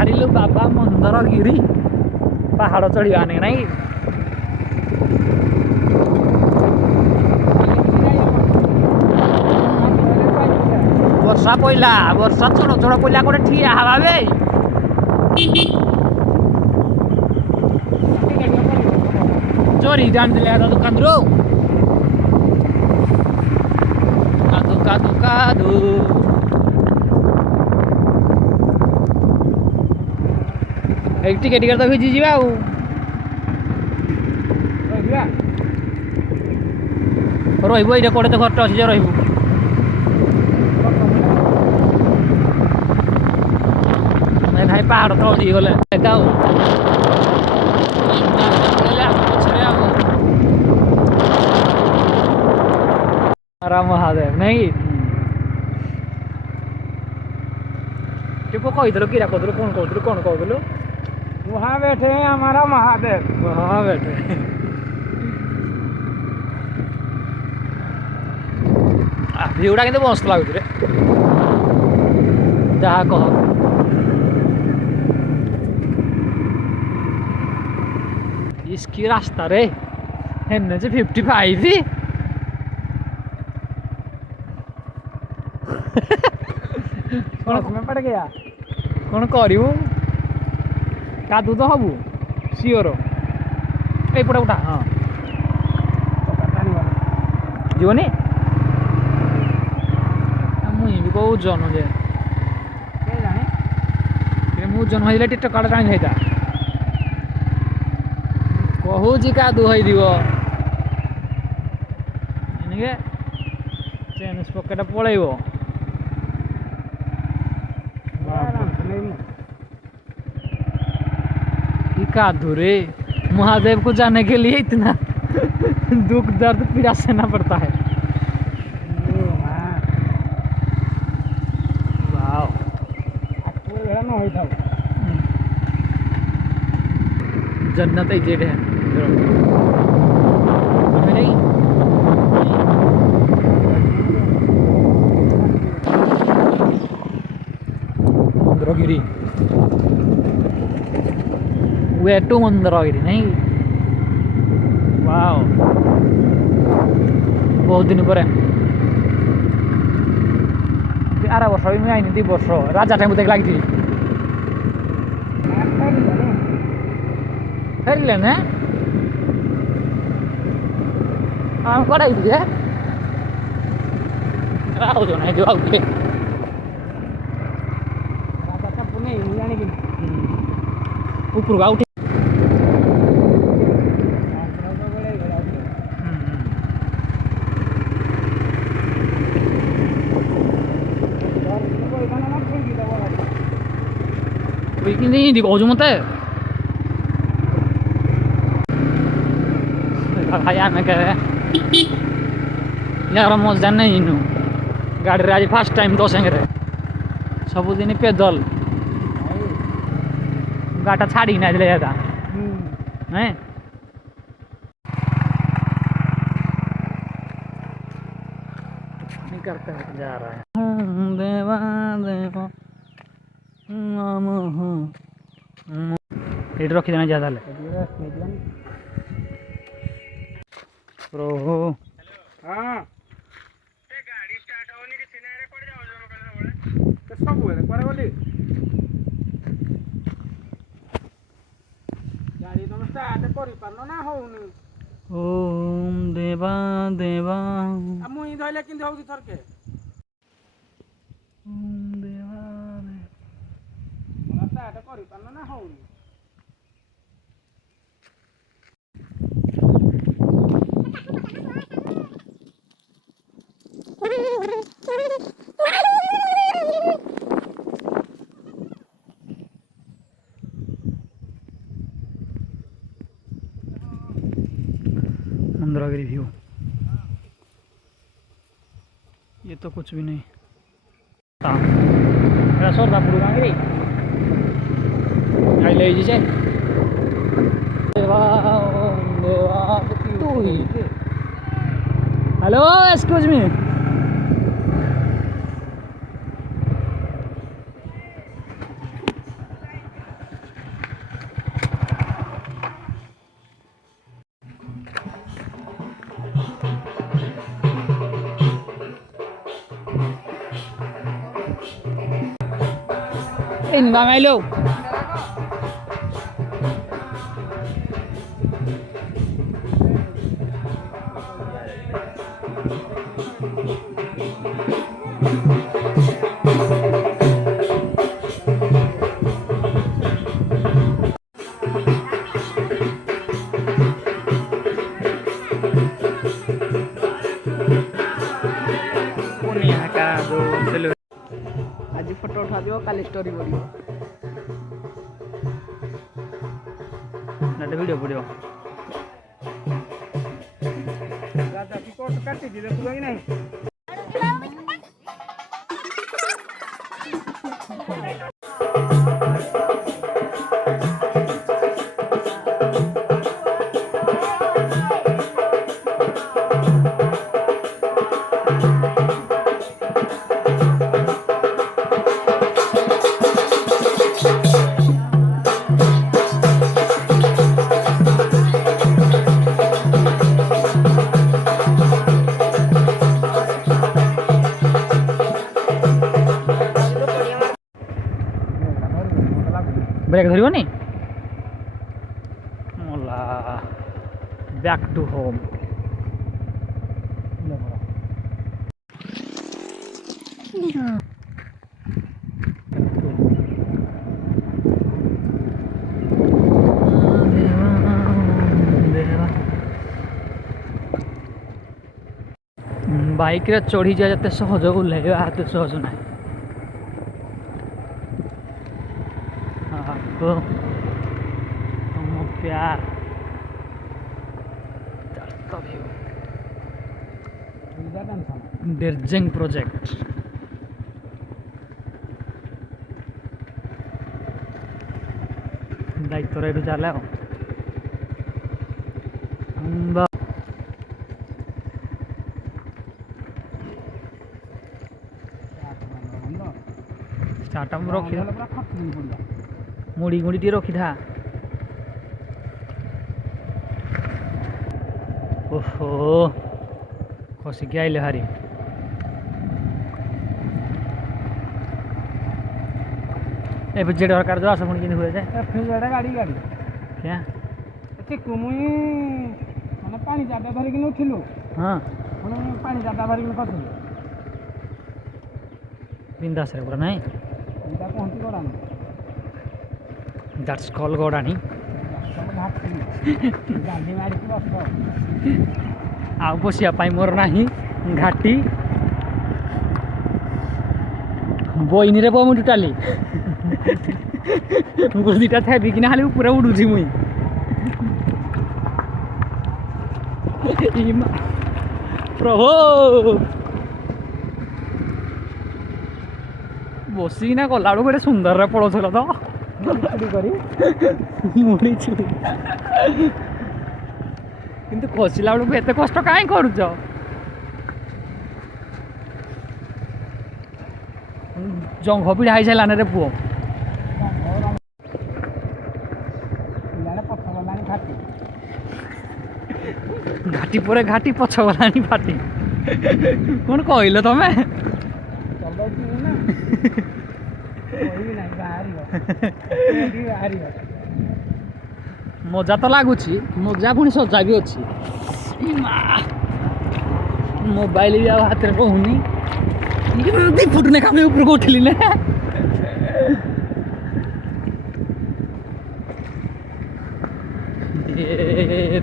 ବାହାରିଲୁ ବାବା ମନ୍ଦରଗିରି ପାହାଡ଼ ଚଢ଼ିବା ନାଇଁ ବର୍ଷା ପଇଲା ବର୍ଷା ଛୋଟ ଛୋଟ ପଇଲା ଗୋଟେ ଠିଆ ହବା ବେ ଚୋରି ଜାଣିଥିଲେ ଦୋକାନରୁ କାଦୁ କାଦୁ କାଦୁ ଏଇ ଟିକେ ଟିକେ ତ ଭିଜି ଯିବା ଆଉ ରହିବୁ ଏଇଟା କୋଉଠି ତ ଘରଟା ଅଛି ଯେ ରହିବୁ ଭାଇ ପାହାଡ଼ ତଳ ଦେଇ ଗଲେ ଆଉ राम महादेव नहीं कहलु कि कौन कहलु वहाँ बैठे हैं हमारा महादेव वहाँ बैठे भ्यूटा कि मस्त लगुच रे जहाँ कह इसकी रास्ता रे हेन से 55 में पड़ गया कौन करू कादू तो हबू सिओर एपटे उठा हाँ जीवनी मुई भी कौ जन जे मु जन हो टिकट काट टाणी होता कहूँ कादू हो चेन पकेट पलैब कादू रे महादेव को जाने के लिए इतना दुख दर्द पीड़ा सहना पड़ता है जन्नत जेड है मंदरगिरी वे टू मंदरगिरी नहीं वाओ बहुत दिन पर आरा वर्ष भी मुझे आईनी 2 वर्ष राजा टाइम देख लगी फेरले ना आम कड़ाई दिए राव जो नहीं जो आउटे राजा पुणे जाने की ऊपर का उठे नहीं दिखो जो मत भाई मैं कह यार मजा नहीं नु गाड़ी रे आज फर्स्ट टाइम तो संगे सबुदिन पैदल गाटा छाड़ी ना ले जाता हैं नहीं करते जा रहा है देवा देवा इधर रखी देना ज़्यादा ले प्रभु हाँ गाड़ी स्टार्ट होनी कि सिनारे पड़ जाओ जो मकर बोले तो सब हुए पर बोली गाड़ी तो स्टार्ट करी पारनो ना होउनी ओम देवा देवा आ मुई धइले किंदी होउची थरके ओम देवा स्टार्ट करी पारनो ना होउनी मंदरगिरी व्यू ये तो कुछ भी नहीं मेरा सोर था पुरुगा गिरी आई ले जी देवा देवा तू ही hello excuse me Enggak melu. आज फोटो उठा दियो काली स्टोरी पड़ियो ना वीडियो पड़ियो दादा की कोट काटी दी देखो कि नहीं ब्रेक धरिबनी मोला बैक टू होम बाइक रे चढ़ी जा जते सहज ओल्हे आते सहज ना आपको तुम प्यार डेर्जिंग प्रोजेक्ट दायित्व एटू चले स्टार्टअप रखी मुड़ी मुड़ी टी रखी था ओहो खसिक आइले हारी ए जेड दरकार जो आस पुणी हुए जाए फिर गाड़ी गाड़ी क्या मुई माने पानी जादा धरिक उठिलु हाँ पानी जादा धरिक खसिलु बिंदास रे पूरा नहीं पहुंची गला दैट्स कॉल गड़ानी गाड़ी मारी बस आ बसिया मोर नाही घाटी बइनी रे मुझे टोटाली गुर्दीटा था बिकिना खाली पूरा उड़ुची मुई प्रभु बसिना गला बेलू गोटे सुंदर पड़ोल तो मुड़ी चुड़ी किंतु खसला बेलू एत कष्ट कहीं कर जंघ पिढ़ा हो सारान रे पुओ घाटी पर घाटी पछ गलानी फाटी कौन कहल तमें मजा तो लगुच मजा पुणी सजा भी अच्छी मोबाइल भी हाथ में कहूनी फुटने का ऊपर को उठली ना ये